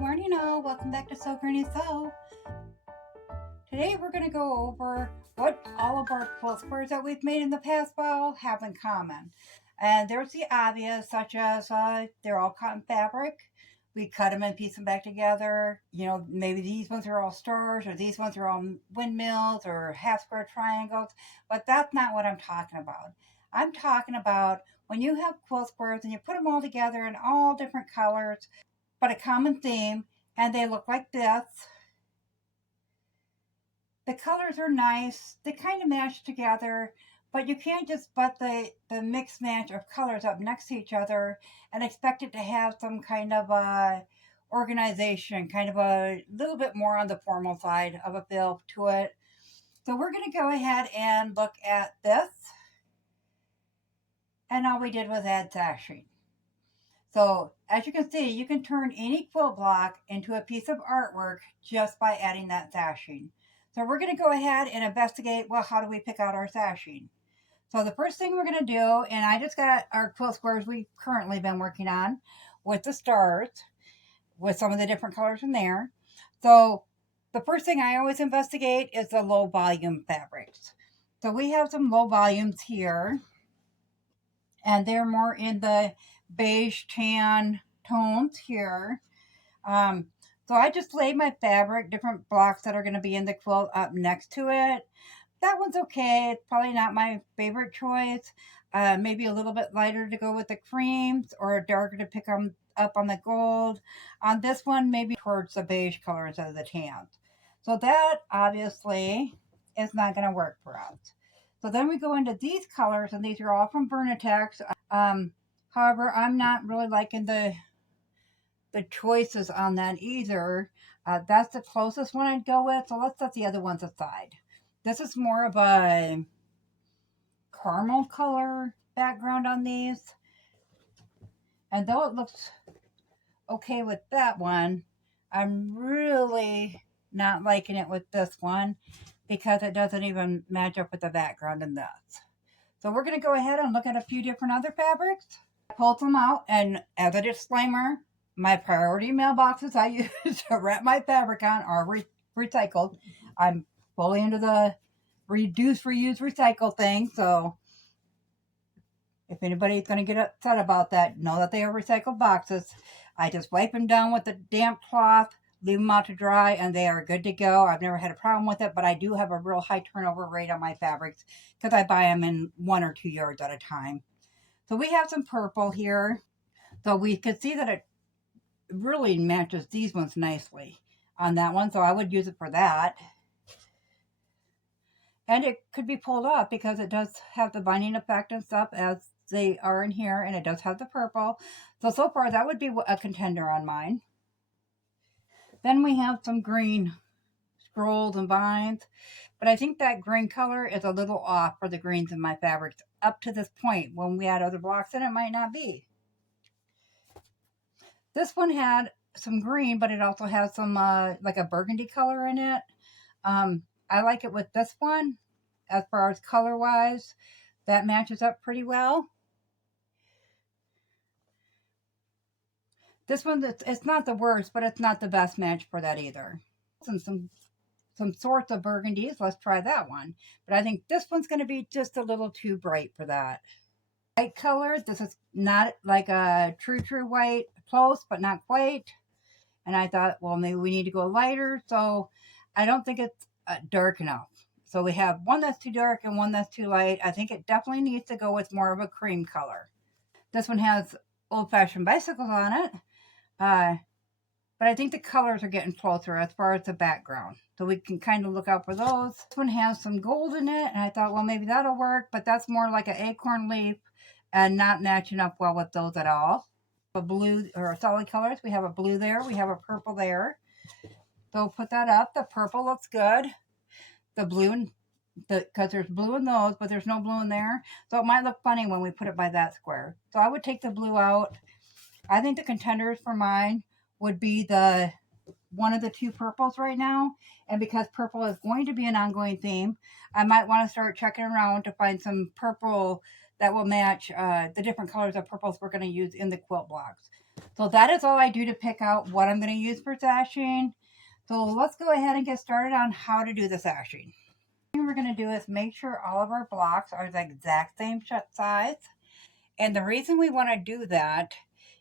Good morning all, welcome back to Sew Granny Sew. Today we're going to go over what all of our quilt squares that we've made in the past while have in common. And there's the obvious, such as they're all cotton fabric. We cut them and piece them back together. You know, maybe these ones are all stars, or these ones are all windmills, or half square triangles. But that's not what I'm talking about. I'm talking about when you have quilt squares and you put them all together in all different colors, but a common theme, and they look like this. The colors are nice, they kind of match together, but you can't just put the mixed match of colors up next to each other and expect it to have some kind of a organization, kind of a little bit more on the formal side of a feel to it. So we're going to go ahead and look at this, and all we did was add sashing. So as you can see, you can turn any quilt block into a piece of artwork just by adding that sashing. So we're going to go ahead and investigate, well, how do we pick out our sashing? So the first thing we're going to do, and I just got our quilt squares we've currently been working on with the stars, with some of the different colors in there. So the first thing I always investigate is the low volume fabrics. So we have some low volumes here, and they're more in the beige tan tones here. So I just laid my fabric, different blocks that are going to be in the quilt, up next to it. That one's okay. It's probably not my favorite choice. Maybe a little bit lighter to go with the creams, or darker to pick up on the gold. On this one, maybe towards the beige color instead of the tans. So that obviously is not going to work for us. So then we go into these colors, and these are all from Vernatex. However, I'm not really liking the choices on that either. That's the closest one I'd go with. So let's set the other ones aside. This is more of a caramel color background on these. And though it looks okay with that one, I'm really not liking it with this one because it doesn't even match up with the background in this. So we're going to go ahead and look at a few different other fabrics. I pulled them out, and as a disclaimer, my priority mailboxes I use to wrap my fabric on are recycled. I'm fully into the reduce, reuse, recycle thing. So if anybody's going to get upset about that, know that they are recycled boxes. I just wipe them down with a damp cloth, leave them out to dry, and they are good to go. I've never had a problem with it, but I do have a real high turnover rate on my fabrics because I buy them in 1 or 2 yards at a time. So we have some purple here. So we could see that it really matches these ones nicely on that one. So I would use it for that. And it could be pulled up because it does have the binding effect and stuff as they are in here. And it does have the purple. So far that would be a contender on mine. Then we have some green scrolls and vines. But I think that green color is a little off for the greens in my fabrics up to this point. When we add other blocks in, it might not be. This one had some green, but it also has some like a burgundy color in it. I like it with this one as far as color wise. That matches up pretty well. This one, it's not the worst, but it's not the best match for that either. And some sorts of burgundies. Let's try that one. But I think this one's going to be just a little too bright for that. White color. This is not like a true white. Close, but not quite. And I thought, well, maybe we need to go lighter. So I don't think it's dark enough. So we have one that's too dark and one that's too light. I think it definitely needs to go with more of a cream color. This one has old-fashioned bicycles on it. But I think the colors are getting closer as far as the background. So we can kind of look out for those. This one has some gold in it. And I thought, well, maybe that'll work. But that's more like an acorn leaf and not matching up well with those at all. A blue or solid colors. We have a blue there. We have a purple there. So put that up. The purple looks good. The blue, because there's blue in those, but there's no blue in there. So it might look funny when we put it by that square. So I would take the blue out. I think the contenders for mine would be the one of the two purples right now. And because purple is going to be an ongoing theme, I might want to start checking around to find some purple that will match the different colors of purples we're going to use in the quilt blocks. So that is all I do to pick out what I'm going to use for sashing. So let's go ahead and get started on how to do the sashing. What we're going to do is make sure all of our blocks are the exact same size. And the reason we want to do that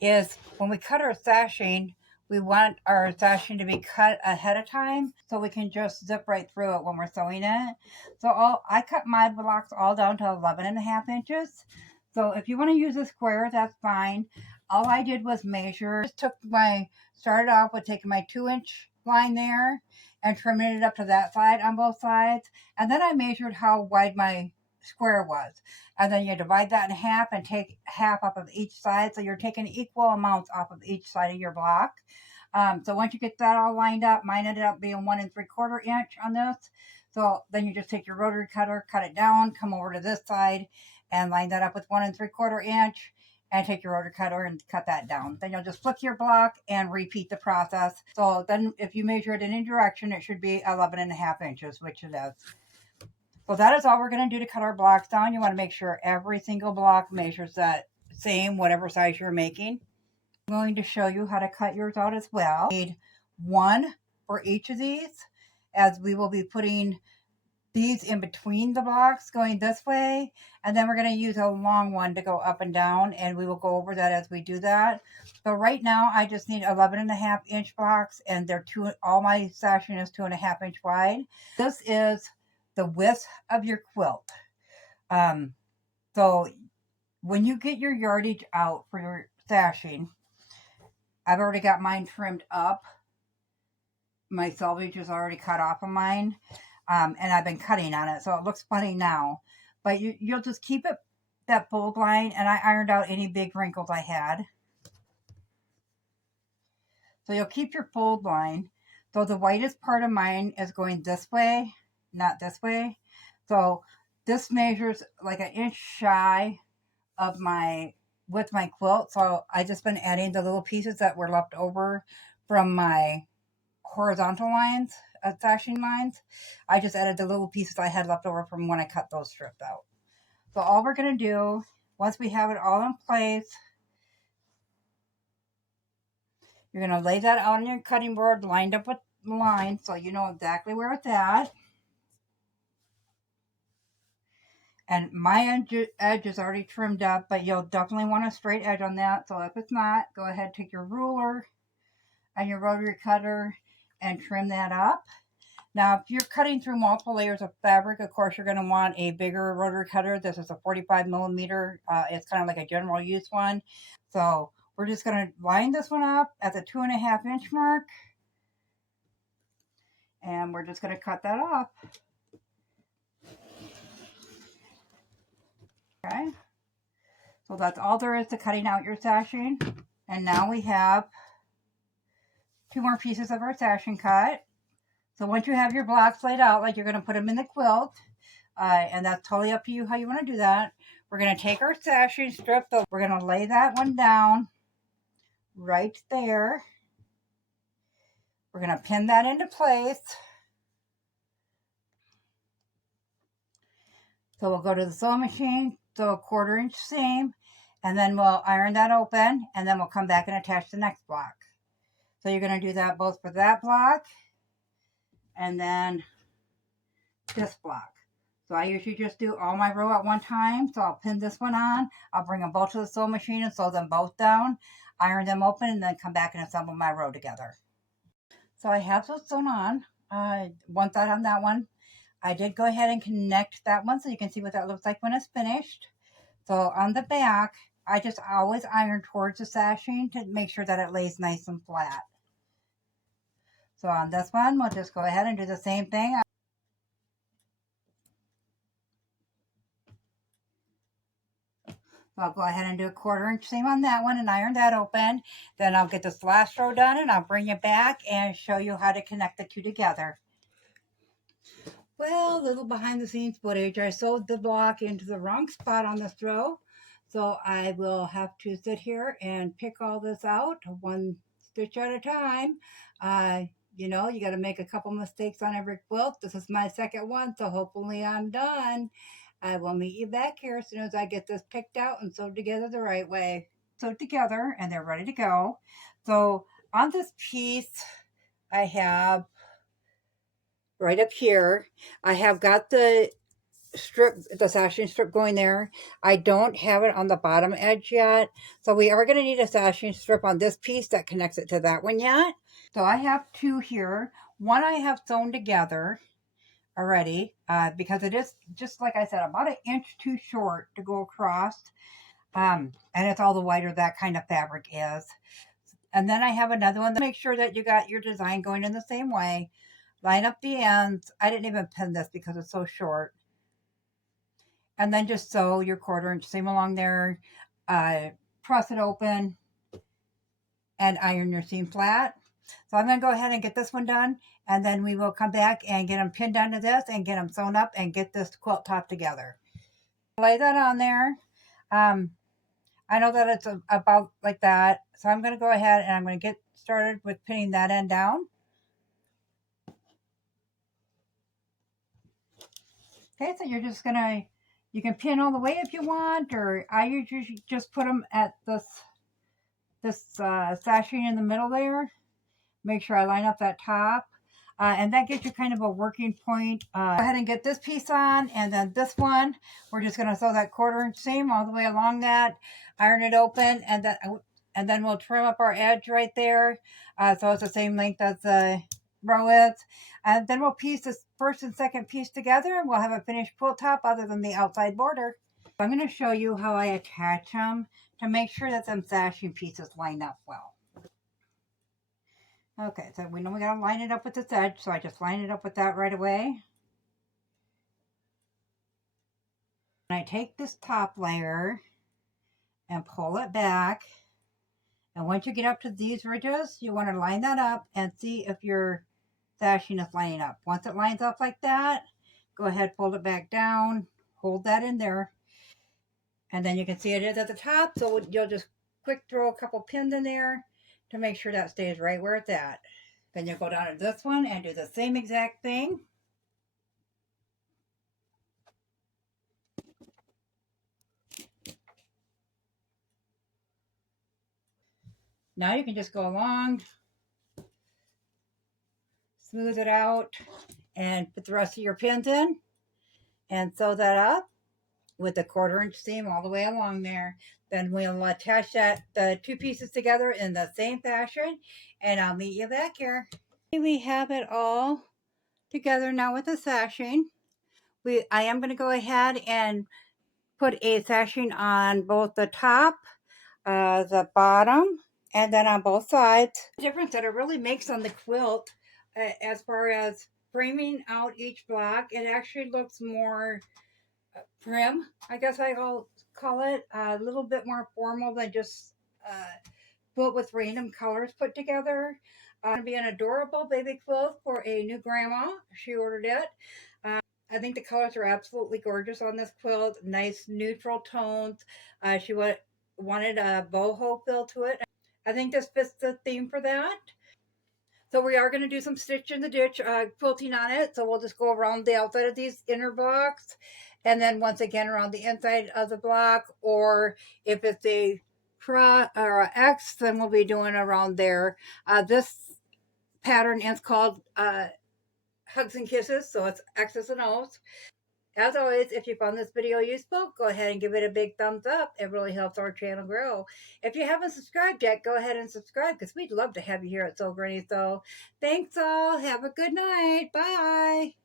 is when we cut our sashing, we want our sashing to be cut ahead of time so we can just zip right through it when we're sewing it. So I cut my blocks all down to 11.5 inches. So if you want to use a square, that's fine. All I did was measure. Just started off with taking my 2-inch line there and trimming it up to that side on both sides. And then I measured how wide my square was. And then you divide that in half and take half off of each side. So you're taking equal amounts off of each side of your block. So once you get that all lined up, mine ended up being 1 3/4 inch on this. So then you just take your rotary cutter, cut it down, come over to this side and line that up with 1 3/4 inch and take your rotary cutter and cut that down. Then you'll just flip your block and repeat the process. So then if you measure it in any direction, it should be 11.5 inches, which it is. So that is all we're going to do to cut our blocks down. You want to make sure every single block measures that same, whatever size you're making. I'm going to show you how to cut yours out as well. You need one for each of these, as we will be putting these in between the blocks going this way. And then we're going to use a long one to go up and down, and we will go over that as we do that. So right now I just need 11.5-inch blocks, and all my sashing is 2.5 inch wide. This is the width of your quilt. So when you get your yardage out for your sashing, I've already got mine trimmed up. My selvage is already cut off of mine, and I've been cutting on it, so it looks funny now. But you'll just keep it that fold line, and I ironed out any big wrinkles I had. So you'll keep your fold line. So the widest part of mine is going this way, not this way. So this measures like 1 inch shy of my quilt. So I just been adding the little pieces that were left over from my horizontal lines, sashing lines. I just added the little pieces I had left over from when I cut those strips out. So all we're going to do, once we have it all in place, you're going to lay that out on your cutting board lined up with lines so you know exactly where it's at. And my edge is already trimmed up, but you'll definitely want a straight edge on that. So if it's not, go ahead, take your ruler and your rotary cutter and trim that up. Now, if you're cutting through multiple layers of fabric, of course, you're going to want a bigger rotary cutter. This is a 45 millimeter. It's kind of like a general use one. So we're just going to line this one up at the 2.5-inch mark. And we're just going to cut that off. Okay, so that's all there is to cutting out your sashing. And now we have 2 more pieces of our sashing cut. So once you have your blocks laid out, like you're going to put them in the quilt, and that's totally up to you how you want to do that. We're going to take our sashing strip, so we're going to lay that one down right there. We're going to pin that into place. So we'll go to the sewing machine, sew a 1/4 inch seam, and then we'll iron that open, and then we'll come back and attach the next block. So you're going to do that both for that block and then this block. So I usually just do all my row at one time. So I'll pin this one on. I'll bring them both to the sewing machine and sew them both down, iron them open, and then come back and assemble my row together. So I have those sewn on. One side on that one. I did go ahead and connect that one so you can see what that looks like when it's finished. So on the back, I just always iron towards the sashing to make sure that it lays nice and flat. So on this one, we'll just go ahead and do the same thing. So I'll go ahead and do a 1/4 inch seam on that one and iron that open. Then I'll get this last row done and I'll bring you back and show you how to connect the two together. Well, little behind the scenes footage. I sewed the block into the wrong spot on this row. So I will have to sit here and pick all this out one stitch at a time. You know, you got to make a couple mistakes on every quilt. This is my second one, so hopefully I'm done. I will meet you back here as soon as I get this picked out and sewed together the right way. sewed together and they're ready to go. So on this piece, I have right up here, I have got the sashing strip going there. I don't have it on the bottom edge yet. So we are going to need a sashing strip on this piece that connects it to that one yet. So I have two here. One I have sewn together already because it is, just like I said, about an inch too short to go across. And it's all the wider that kind of fabric is. And then I have another one to make sure that you got your design going in the same way. Line up the ends. I didn't even pin this because it's so short. And then just sew your 1/4 inch seam along there. Press it open and iron your seam flat. So I'm going to go ahead and get this one done, and then we will come back and get them pinned onto this and get them sewn up and get this quilt top together. Lay that on there. I know that it's about like that, so I'm going to go ahead and I'm going to get started with pinning that end down. Okay, so you're just going to, you can pin all the way if you want, or I usually just put them at this sashing in the middle there. Make sure I line up that top. And that gives you kind of a working point. Go ahead and get this piece on, and then this one, we're just going to sew that 1/4 inch seam all the way along that, iron it open, and then we'll trim up our edge right there, so it's the same length as the row is. And then we'll piece this first and second piece together, and we'll have a finished quilt top other than the outside border. I'm going to show you how I attach them to make sure that some sashing pieces line up well. Okay, so we know we gotta line it up with this edge, so I just line it up with that right away. And I take this top layer and pull it back. And once you get up to these ridges, you want to line that up and see if your sashing is lining up. Once it lines up like that, go ahead, fold it back down, hold that in there. And then you can see it is at the top, so you'll just quick throw a couple pins in there to make sure that stays right where it's at. Then you'll go down to this one and do the same exact thing. Now you can just go along, smooth it out, and put the rest of your pins in and sew that up with a 1/4 inch seam all the way along there. Then we'll attach the two pieces together in the same fashion, and I'll meet you back here. We have it all together now with the sashing. I am going to go ahead and put a sashing on both the top, the bottom, and then on both sides. The difference that it really makes on the quilt, as far as framing out each block, it actually looks more prim, I guess I'll call it, a little bit more formal than just quilt with random colors put together. It'll be an adorable baby quilt for a new grandma. She ordered it. I think the colors are absolutely gorgeous on this quilt. Nice neutral tones. She wanted a boho feel to it. I think this fits the theme for that. So we are going to do some stitch in the ditch quilting on it. So we'll just go around the outside of these inner blocks, and then once again around the inside of the block. Or if it's a cross or an X, then we'll be doing around there. This pattern is called Hugs and Kisses, so it's X's and O's. As always, if you found this video useful, go ahead and give it a big thumbs up. It really helps our channel grow. If you haven't subscribed yet, go ahead and subscribe because we'd love to have you here at Sew Granny Sew. Thanks all. Have a good night. Bye.